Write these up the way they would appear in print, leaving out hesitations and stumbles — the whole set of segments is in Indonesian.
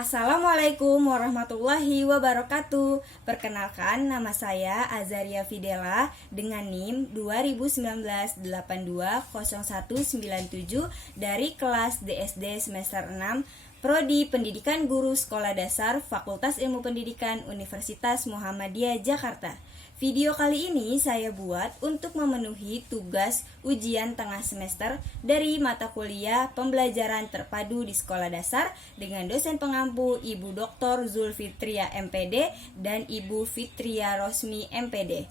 Assalamualaikum warahmatullahi wabarakatuh. Perkenalkan, nama saya Azaria Fidela dengan NIM 2019-820197 dari kelas DSD semester 6 Prodi Pendidikan Guru Sekolah Dasar Fakultas Ilmu Pendidikan Universitas Muhammadiyah Jakarta. Video kali ini saya buat untuk memenuhi tugas ujian tengah semester dari mata kuliah pembelajaran terpadu di sekolah dasar dengan dosen pengampu Ibu Dr. Zulfitria MPD dan Ibu Fitria Rosmi MPD.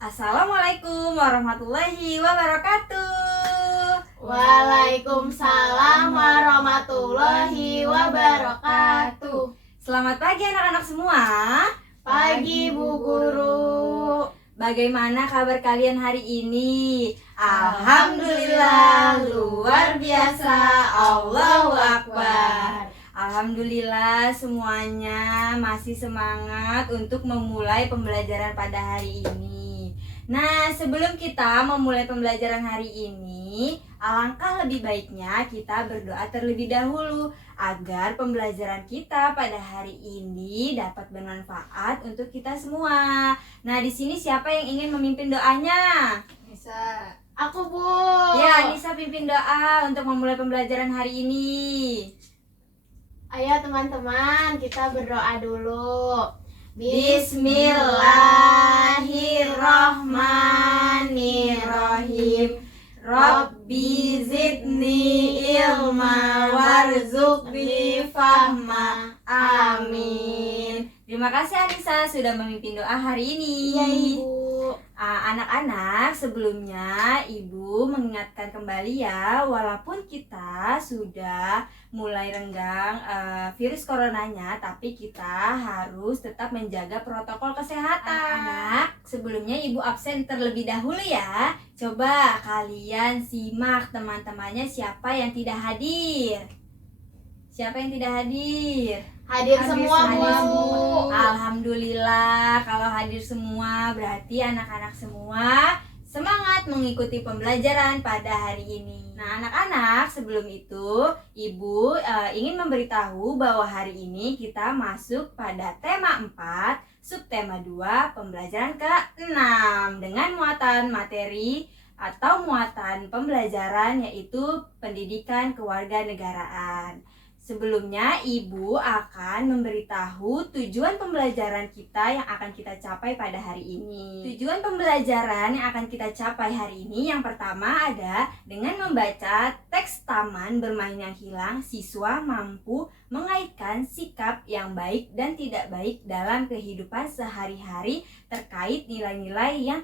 Assalamualaikum warahmatullahi wabarakatuh. Waalaikumsalam warahmatullahi wabarakatuh. Selamat pagi anak-anak semua. Pagi Bu Guru. Bagaimana kabar kalian hari ini? Alhamdulillah, luar biasa, Allahu Akbar. Alhamdulillah semuanya masih semangat untuk memulai pembelajaran pada hari ini. Nah, sebelum kita memulai pembelajaran hari ini, alangkah lebih baiknya kita berdoa terlebih dahulu agar pembelajaran kita pada hari ini dapat bermanfaat untuk kita semua. Nah, di sini siapa yang ingin memimpin doanya? Nisa. Aku Bu. Ya, Nisa pimpin doa untuk memulai pembelajaran hari ini. Ayo teman-teman, kita berdoa dulu. Bismillahirrahmanirrahim. Rabbi zidni ilma warzuqni fahma. Amin. Terima kasih Anissa sudah memimpin doa hari ini. Iya Ibu. Anak-anak, sebelumnya Ibu mengingatkan kembali ya, walaupun kita sudah mulai renggang virus coronanya, tapi kita harus tetap menjaga protokol kesehatan. Anak, sebelumnya Ibu absen terlebih dahulu ya. Coba kalian simak teman-temannya siapa yang tidak hadir. Siapa yang tidak hadir? Hadir semua Bu. Alhamdulillah, kalau hadir semua berarti anak-anak semua semangat mengikuti pembelajaran pada hari ini. Nah, anak-anak, sebelum itu Ibu ingin memberitahu bahwa hari ini kita masuk pada tema 4, subtema 2, pembelajaran ke-6 dengan muatan materi atau muatan pembelajaran yaitu pendidikan kewarganegaraan. Sebelumnya, Ibu akan memberitahu tujuan pembelajaran kita yang akan kita capai pada hari ini. Tujuan pembelajaran yang akan kita capai hari ini yang pertama ada dengan membaca teks Taman Bermain yang Hilang, siswa mampu mengaitkan sikap yang baik dan tidak baik dalam kehidupan sehari-hari terkait nilai-nilai yang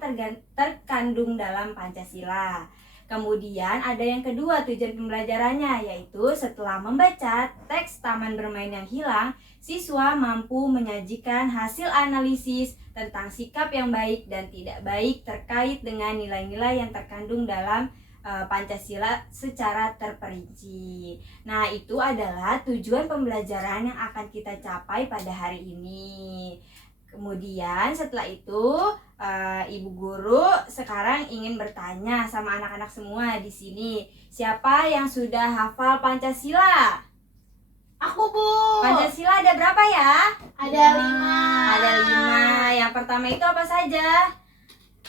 terkandung dalam Pancasila. Kemudian ada yang kedua tujuan pembelajarannya, yaitu setelah membaca teks Taman Bermain yang Hilang, siswa mampu menyajikan hasil analisis tentang sikap yang baik dan tidak baik terkait dengan nilai-nilai yang terkandung dalam Pancasila secara terperinci. Nah, itu adalah tujuan pembelajaran yang akan kita capai pada hari ini. Kemudian setelah itu Ibu Guru sekarang ingin bertanya sama anak-anak semua di sini. Siapa yang sudah hafal Pancasila? Aku Bu. Pancasila ada berapa ya? Ada 5. Ada 5. Yang pertama itu apa saja?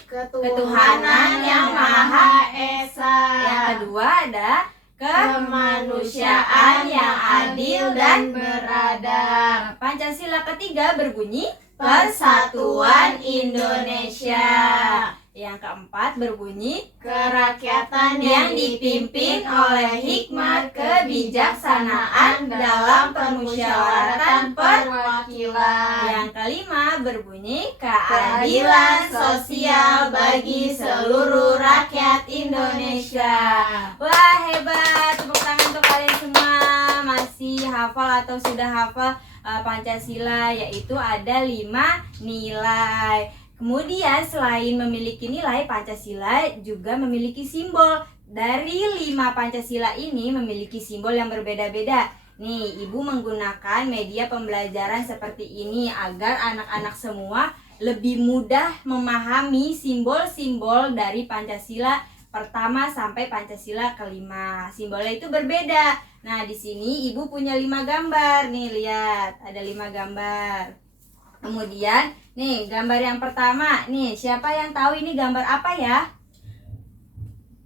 Ketuhanan yang Maha Esa. Yang kedua ada kemanusiaan yang adil dan beradab. Pancasila ketiga berbunyi Persatuan Indonesia. Yang keempat berbunyi Kerakyatan yang dipimpin oleh hikmat kebijaksanaan dalam permusyawaratan perwakilan. Yang kelima berbunyi keadilan sosial bagi seluruh rakyat Indonesia. Wah, hebat, tepuk tangan untuk kalian semua. Masih hafal atau sudah hafal Pancasila, yaitu ada 5 nilai. Kemudian selain memiliki nilai, Pancasila juga memiliki simbol. Dari 5 Pancasila ini memiliki simbol yang berbeda-beda. Nih, Ibu menggunakan media pembelajaran seperti ini agar anak-anak semua lebih mudah memahami simbol-simbol dari Pancasila pertama sampai Pancasila kelima. Simbolnya itu berbeda. Nah, di sini Ibu punya 5 gambar. Nih, lihat, ada 5 gambar. Kemudian, nih, gambar yang pertama. Nih, siapa yang tahu ini gambar apa ya?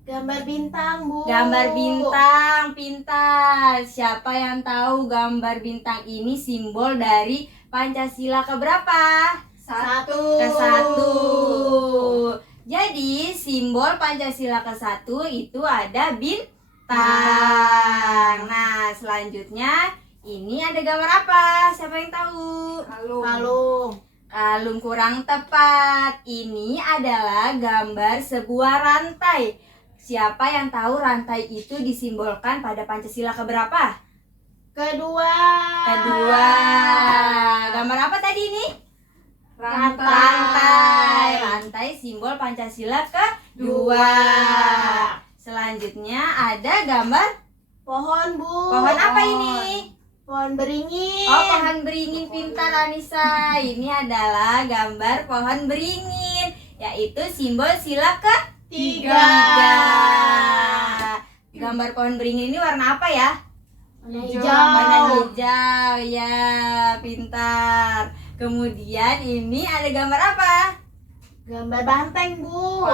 Gambar bintang, Bu. Gambar bintang, pintar. Siapa yang tahu gambar bintang ini simbol dari Pancasila keberapa? Satu. Ke-1. Jadi simbol Pancasila ke-1 itu ada bintang. Nah, selanjutnya ini ada gambar apa? Siapa yang tahu? Kalung. Kalung kurang tepat. Ini adalah gambar sebuah rantai. Siapa yang tahu rantai itu disimbolkan pada Pancasila keberapa? Kedua. Gambar apa tadi ini? Rantai. Rantai simbol Pancasila kedua. Selanjutnya ada gambar Pohon, Bu. pohon apa ini? Pohon beringin. Oh, pohon beringin, pintar Anissa. Ini adalah gambar pohon beringin, yaitu simbol sila Tiga. Gambar pohon beringin ini warna apa ya? Warna Warna hijau. hijau, ya, pintar. Kemudian ini ada gambar apa? Gambar banteng, Bu.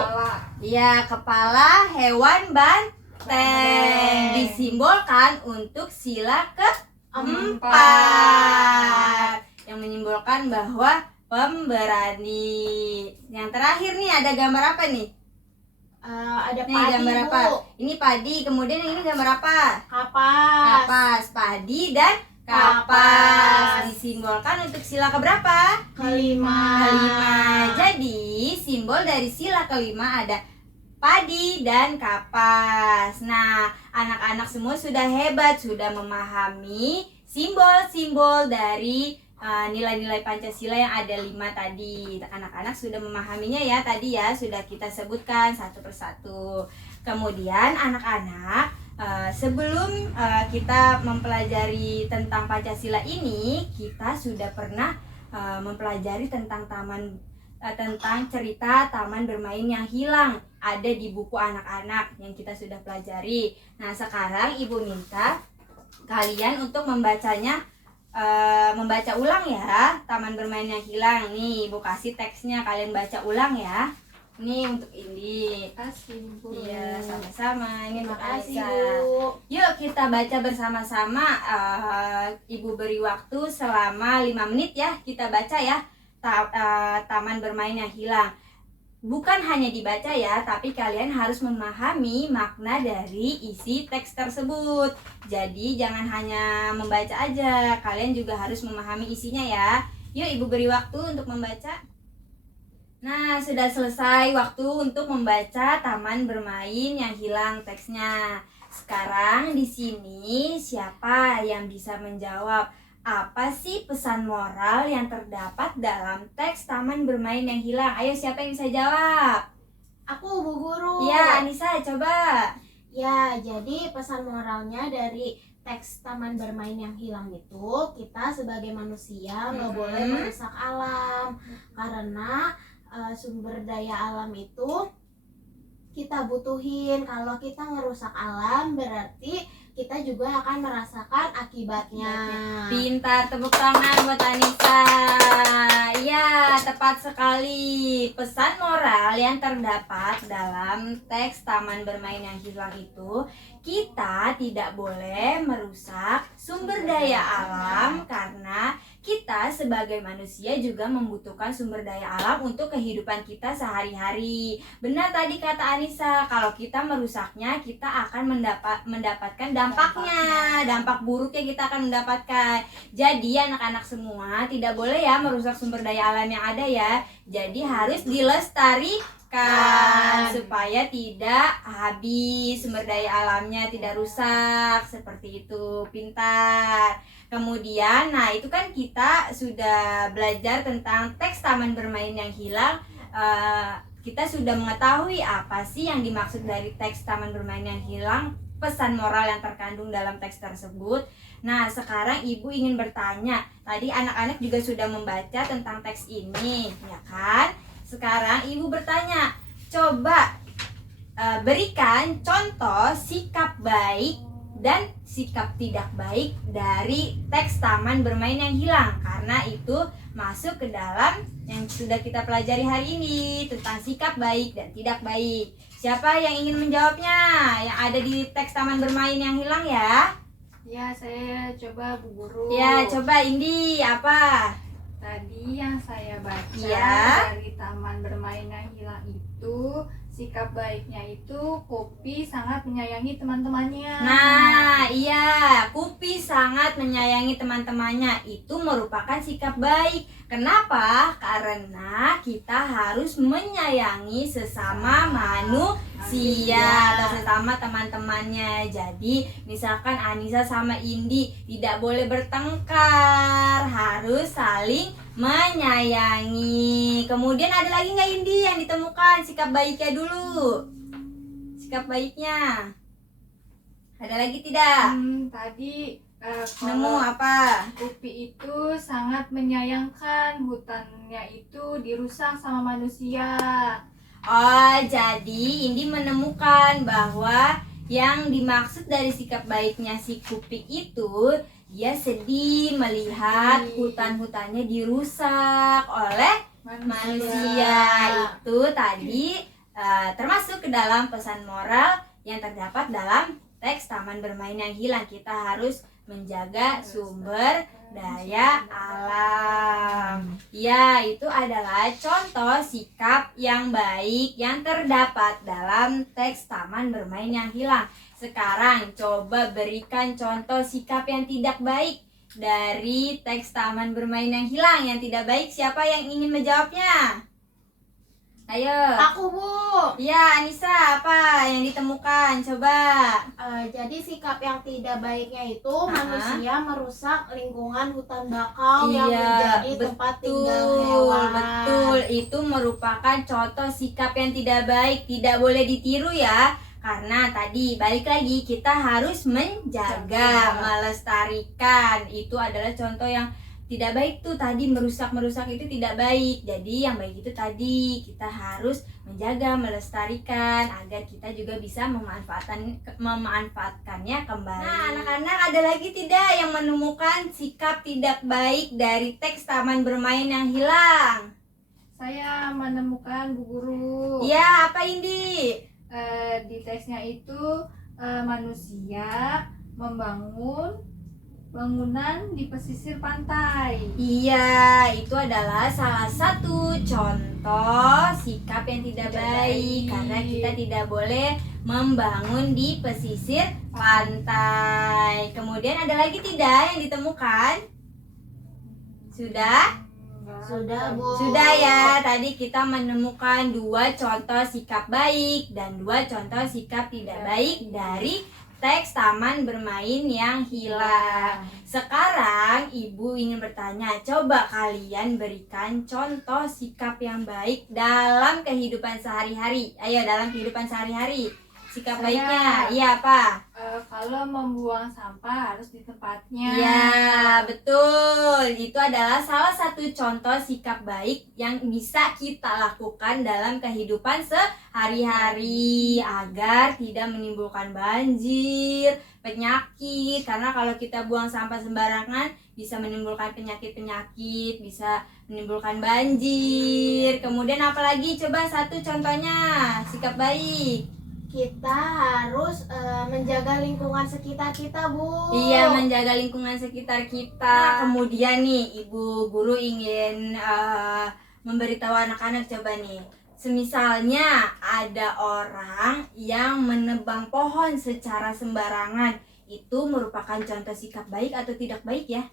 Ya, kepala hewan banteng. Disimbolkan untuk sila keempat, yang menyimbolkan bahwa pemberani. Yang terakhir nih ada gambar apa nih? Ada Nih padi, gambar Bu. apa? Ini padi. Kemudian yang ini gambar apa? Kapas. Kapas, padi dan kapas. Disimbolkan untuk sila keberapa? Kelima. Jadi simbol dari sila kelima ada padi dan kapas. Nah, anak-anak semua sudah hebat, sudah memahami simbol-simbol dari nilai-nilai Pancasila yang ada 5 tadi. Anak-anak sudah memahaminya ya tadi ya, sudah kita sebutkan satu persatu. Kemudian anak-anak, sebelum kita mempelajari tentang Pancasila ini, kita sudah pernah mempelajari tentang tentang cerita Taman Bermain yang Hilang, ada di buku anak-anak yang kita sudah pelajari. Nah, sekarang Ibu minta kalian untuk membacanya, membaca ulang ya, Taman Bermain yang Hilang. Nih, Ibu kasih teksnya, kalian baca ulang ya. Ini untuk ini. Kasih, Bu. Iya, sama-sama. Ini Terima untuk kasih, Aisyah. Bu. Yuk kita baca bersama-sama. Ibu beri waktu selama 5 menit ya. Kita baca ya, Taman Bermain yang Hilang. Bukan hanya dibaca ya, tapi kalian harus memahami makna dari isi teks tersebut. Jadi jangan hanya membaca aja, kalian juga harus memahami isinya ya. Yuk Ibu beri waktu untuk membaca. Nah, sudah selesai waktu untuk membaca Taman Bermain yang Hilang teksnya. Sekarang di sini siapa yang bisa menjawab apa sih pesan moral yang terdapat dalam teks Taman Bermain yang Hilang? Ayo, siapa yang bisa jawab? Aku, Bu Guru. Ya, Anissa, coba. Ya, jadi pesan moralnya dari teks Taman Bermain yang Hilang itu, kita sebagai manusia nggak boleh merusak alam, karena sumber daya alam itu kita butuhin. Kalau kita ngerusak alam, berarti kita juga akan merasakan akibatnya. Pintar, tepuk tangan buat Anissa. Ya, tepat sekali. Pesan moral yang terdapat dalam teks Taman Bermain yang Hilang itu, kita tidak boleh merusak sumber daya alam, karena kita sebagai manusia juga membutuhkan sumber daya alam untuk kehidupan kita sehari-hari. Benar tadi kata Anissa, kalau kita merusaknya, kita akan mendapatkan dampaknya. Dampak buruknya kita akan mendapatkan. Jadi anak-anak semua tidak boleh ya merusak sumber daya alam yang ada ya. Jadi harus dilestarikan supaya tidak habis sumber daya alamnya, tidak rusak. Seperti itu, pintar. Kemudian, nah itu kan kita sudah belajar tentang teks Taman Bermain yang Hilang. Kita sudah mengetahui apa sih yang dimaksud dari teks Taman Bermain yang Hilang, pesan moral yang terkandung dalam teks tersebut. Nah, sekarang Ibu ingin bertanya. Tadi anak-anak juga sudah membaca tentang teks ini, ya kan? Sekarang Ibu bertanya, coba berikan contoh sikap baik dan sikap tidak baik dari teks Taman Bermain yang Hilang, karena itu masuk ke dalam yang sudah kita pelajari hari ini tentang sikap baik dan tidak baik. Siapa yang ingin menjawabnya yang ada di teks Taman Bermain yang Hilang ya? Ya, saya coba Bu Guru. Ya, coba Indi, apa? Tadi yang saya baca Ya. dari Taman Bermain yang Hilang itu, sikap baiknya itu Kupi sangat menyayangi teman-temannya. Nah, iya, Kupi sangat menyayangi teman-temannya. Itu merupakan sikap baik. Kenapa? Karena kita harus menyayangi sesama manusia atau sesama teman-temannya. Jadi, misalkan Anissa sama Indi tidak boleh bertengkar, harus saling menyayangi. Kemudian ada lagi nggak Indi yang ditemukan sikap baiknya dulu? Sikap baiknya ada lagi tidak? Tadi Nemu kalau apa? Kupi itu sangat menyayangkan hutannya itu dirusak sama manusia. Oh, jadi Indi menemukan bahwa yang dimaksud dari sikap baiknya si Kupi itu, dia sedih melihat hutan-hutannya dirusak oleh manusia. Itu tadi termasuk ke dalam pesan moral yang terdapat dalam teks Taman Bermain yang Hilang. Kita harus menjaga sumber daya alam. Ya, itu adalah contoh sikap yang baik yang terdapat dalam teks Taman Bermain yang Hilang. Sekarang coba berikan contoh sikap yang tidak baik dari teks Taman Bermain yang Hilang. Yang tidak baik, siapa yang ingin menjawabnya? Ayo. Aku, Bu. Ya, Anissa, apa yang ditemukan? Coba. Jadi sikap yang tidak baiknya itu manusia merusak lingkungan hutan bakau yang menjadi tempat tinggal hewan. Betul, itu merupakan contoh sikap yang tidak baik, tidak boleh ditiru ya. Karena tadi balik lagi kita harus menjaga, melestarikan. Itu adalah contoh yang tidak baik tuh, tadi merusak itu tidak baik. Jadi yang baik itu tadi kita harus menjaga, melestarikan agar kita juga bisa memanfaatkannya kembali. Nah, anak-anak ada lagi tidak yang menemukan sikap tidak baik dari teks Taman Bermain yang Hilang? Saya menemukan Bu Guru. Ya, apa Indi? Di teksnya itu manusia membangun bangunan di pesisir pantai. Iya, itu adalah salah satu contoh sikap yang tidak baik, karena kita tidak boleh membangun di pesisir pantai. Kemudian ada lagi tidak yang ditemukan? Sudah? Sudah, Bu. Sudah ya, tadi kita menemukan 2 contoh sikap baik dan 2 contoh sikap tidak baik dari teks Taman Bermain yang Hilang. Sekarang Ibu ingin bertanya, coba kalian berikan contoh sikap yang baik dalam kehidupan sehari-hari. Ayo, dalam kehidupan sehari-hari, sikap baiknya, iya apa? Kalau membuang sampah harus di tempatnya. Ya, betul. Itu adalah salah satu contoh sikap baik yang bisa kita lakukan dalam kehidupan sehari-hari agar tidak menimbulkan banjir, penyakit. Karena kalau kita buang sampah sembarangan bisa menimbulkan penyakit-penyakit, bisa menimbulkan banjir. Kemudian apalagi? Coba satu contohnya sikap baik. Kita harus menjaga lingkungan sekitar kita, Bu. Iya, menjaga lingkungan sekitar kita. Kemudian nih, Ibu Guru ingin memberitahu anak-anak, coba nih. Semisalnya ada orang yang menebang pohon secara sembarangan, itu merupakan contoh sikap baik atau tidak baik ya?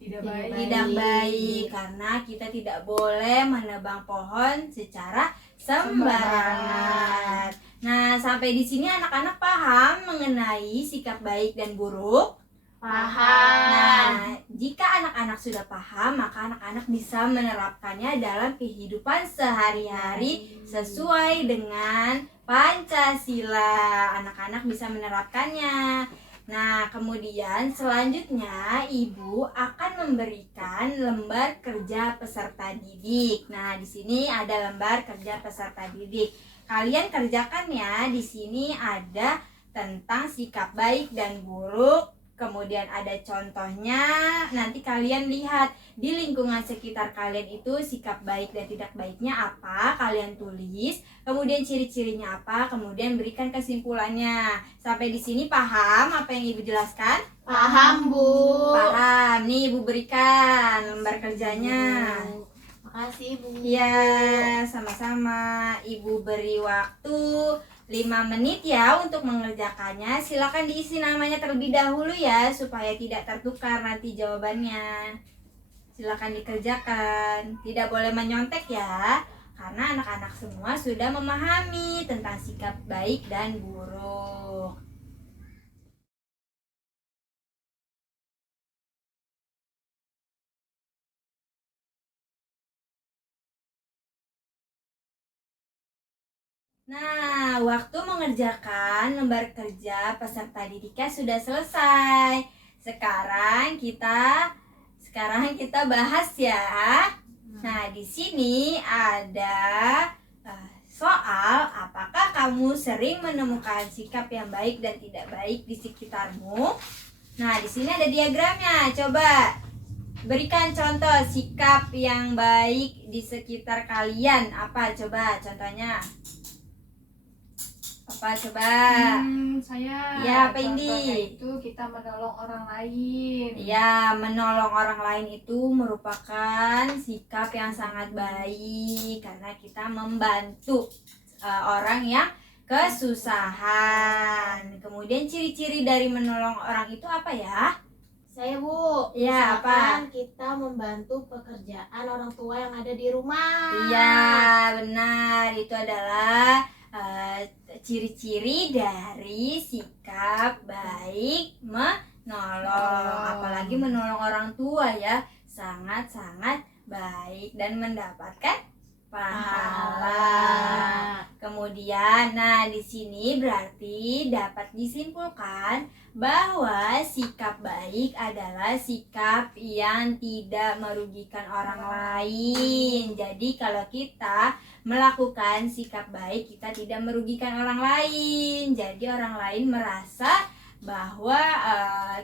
Tidak baik. Tidak baik, karena kita tidak boleh menebang pohon secara sembarangan. Nah, sampai di sini anak-anak paham mengenai sikap baik dan buruk? Paham. Nah, jika anak-anak sudah paham, maka anak-anak bisa menerapkannya dalam kehidupan sehari-hari sesuai dengan Pancasila. Anak-anak bisa menerapkannya. Nah, kemudian selanjutnya Ibu akan memberikan lembar kerja peserta didik. Nah, di sini ada lembar kerja peserta didik. kalian kerjakan ya. Di sini ada tentang sikap baik dan buruk. Kemudian ada contohnya. Nanti kalian lihat di lingkungan sekitar kalian itu sikap baik dan tidak baiknya apa, kalian tulis. Kemudian ciri-cirinya apa, kemudian berikan kesimpulannya. Sampai di sini paham apa yang Ibu jelaskan? Paham, Bu. Paham. Nih Ibu berikan lembar kerjanya. Makasih, Bu. Ya, sama-sama. Ibu beri waktu 5 menit ya untuk mengerjakannya. Silakan diisi namanya terlebih dahulu ya, supaya tidak tertukar nanti jawabannya. Silakan dikerjakan. Tidak boleh menyontek ya, karena anak-anak semua sudah memahami tentang sikap baik dan buruk. Nah, waktu mengerjakan lembar kerja peserta didik sudah selesai. Sekarang kita bahas ya. Nah, di sini ada soal, apakah kamu sering menemukan sikap yang baik dan tidak baik di sekitarmu? Nah, di sini ada diagramnya. Coba berikan contoh sikap yang baik di sekitar kalian. Apa coba contohnya? Apa coba? Saya Ya, apa contohnya ini? itu kita menolong orang lain. Ya, menolong orang lain itu merupakan sikap yang sangat baik karena kita membantu orang yang kesusahan. Kemudian ciri-ciri dari menolong orang itu apa ya? Saya, Bu. Ya, Misalkan kita membantu pekerjaan orang tua yang ada di rumah. Iya, benar. Itu adalah ciri-ciri dari sikap baik menolong. Apalagi menolong orang tua ya, sangat-sangat baik dan mendapatkan pahala. Kemudian, nah di sini berarti dapat disimpulkan bahwa sikap baik adalah sikap yang tidak merugikan orang lain. Jadi kalau kita melakukan sikap baik, kita tidak merugikan orang lain. Jadi orang lain merasa bahwa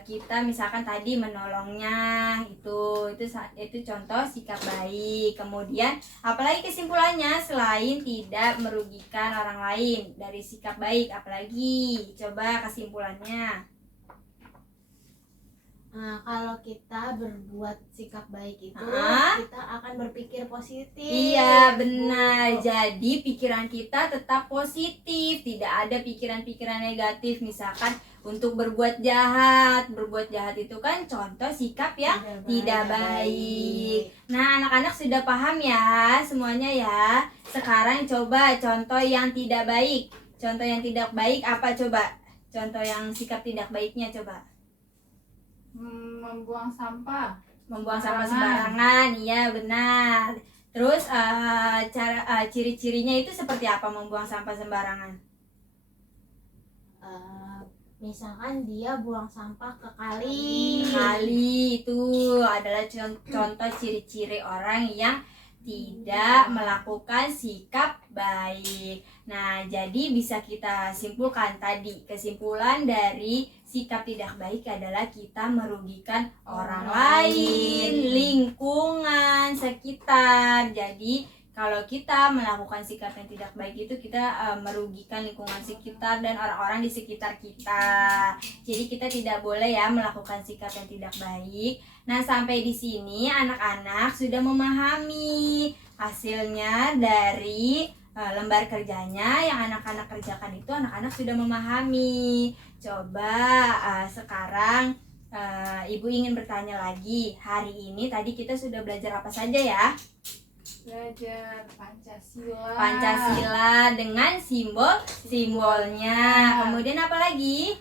kita misalkan tadi menolongnya, itu contoh sikap baik. Kemudian apalagi kesimpulannya selain tidak merugikan orang lain dari sikap baik, apalagi coba kesimpulannya. Nah, kalau kita berbuat sikap baik itu, kita akan berpikir positif. Iya, benar. Jadi pikiran kita tetap positif, tidak ada pikiran-pikiran negatif. Misalkan untuk berbuat jahat. Berbuat jahat itu kan contoh sikap yang tidak baik. Nah, anak-anak sudah paham ya semuanya ya. Sekarang coba contoh yang tidak baik. Contoh yang tidak baik apa coba? Contoh yang sikap tidak baiknya coba. Membuang sampah. Membuang sampah sembarangan, iya benar. Terus ciri-cirinya itu seperti apa membuang sampah sembarangan? Misalkan dia buang sampah ke kali. Kali itu adalah contoh ciri-ciri orang yang tidak melakukan sikap baik. Nah, jadi bisa kita simpulkan tadi, kesimpulan dari sikap tidak baik adalah kita merugikan orang lain, lingkungan sekitar. Jadi kalau kita melakukan sikap yang tidak baik itu kita merugikan lingkungan sekitar dan orang-orang di sekitar kita. Jadi kita tidak boleh ya melakukan sikap yang tidak baik. Nah, sampai di sini anak-anak sudah memahami hasilnya dari lembar kerjanya yang anak-anak kerjakan itu. Anak-anak sudah memahami. Coba sekarang Ibu ingin bertanya lagi. Hari ini tadi kita sudah belajar apa saja ya? Belajar Pancasila. Pancasila dengan simbol-simbolnya. Kemudian apa lagi?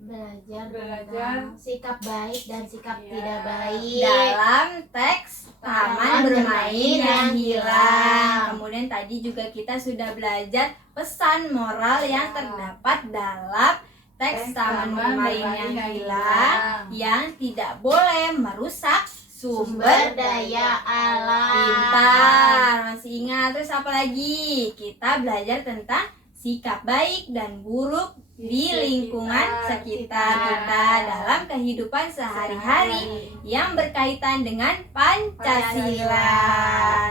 Belajar tentang sikap baik dan sikap tidak baik dalam teks Taman Bermain yang Hilang. Kemudian tadi juga kita sudah belajar pesan moral yang terdapat dalam teks Taman Bermain yang Hilang, yang tidak boleh merusak sumber daya alam. Pintar, masih ingat. Terus apa lagi? Kita belajar tentang sikap baik dan buruk di lingkungan sekitar kita dalam kehidupan sehari-hari yang berkaitan dengan Pancasila.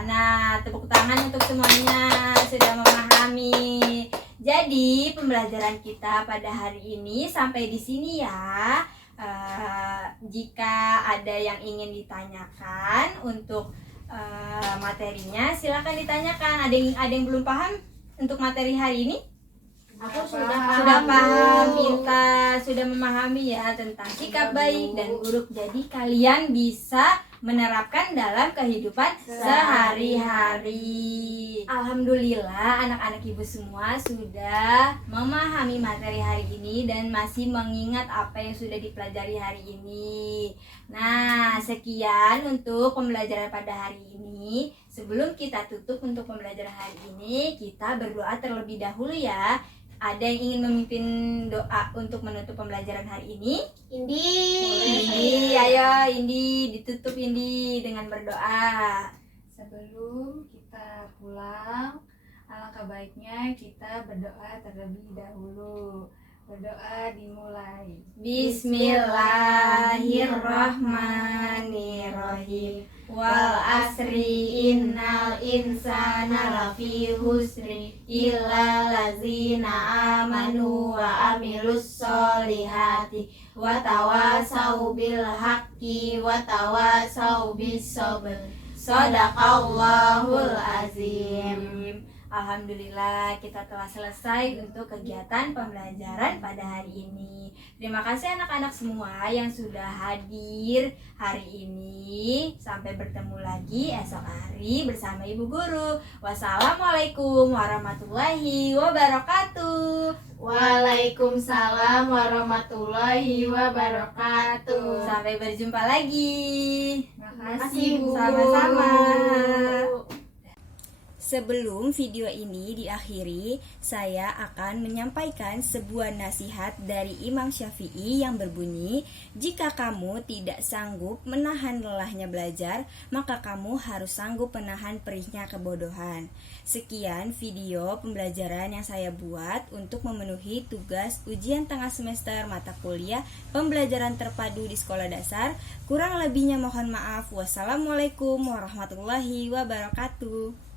Nah, tepuk tangan untuk semuanya sudah memahami. Jadi, pembelajaran kita pada hari ini sampai di sini ya. Jika ada yang ingin ditanyakan untuk materinya, silakan ditanyakan. Ada yang belum paham untuk materi hari ini? Aku sudah Sudah paham, Bu. pintar, sudah memahami ya tentang sikap baik dan buruk. Jadi kalian bisa menerapkan dalam kehidupan sehari-hari. Alhamdulillah anak-anak ibu semua sudah memahami materi hari ini dan masih mengingat apa yang sudah dipelajari hari ini. Nah, sekian untuk pembelajaran pada hari ini. Sebelum kita tutup untuk pembelajaran hari ini, kita berdoa terlebih dahulu ya. Ada yang ingin memimpin doa untuk menutup pembelajaran hari ini? Indi, ayo Indi, ditutup Indi dengan berdoa. Sebelum kita pulang, alangkah baiknya kita berdoa terlebih dahulu. Berdoa dimulai. Bismillahirrahmanirrahim. Wal asri innal insana lafi husri illa lazina amanu wa amilus solihati wa tawasau bil haqqi wa tawasau bis sabr. Shadaqallahul azim. Alhamdulillah kita telah selesai untuk kegiatan pembelajaran pada hari ini. Terima kasih anak-anak semua yang sudah hadir hari ini. Sampai bertemu lagi esok hari bersama Ibu Guru. Wassalamualaikum warahmatullahi wabarakatuh. Waalaikumsalam warahmatullahi wabarakatuh. Sampai berjumpa lagi. Makasih Bu. Sama-sama. Sebelum video ini diakhiri, saya akan menyampaikan sebuah nasihat dari Imam Syafi'i yang berbunyi, jika kamu tidak sanggup menahan lelahnya belajar, maka kamu harus sanggup menahan perihnya kebodohan. Sekian video pembelajaran yang saya buat untuk memenuhi tugas ujian tengah semester mata kuliah pembelajaran terpadu di sekolah dasar. Kurang lebihnya mohon maaf. Wassalamualaikum warahmatullahi wabarakatuh.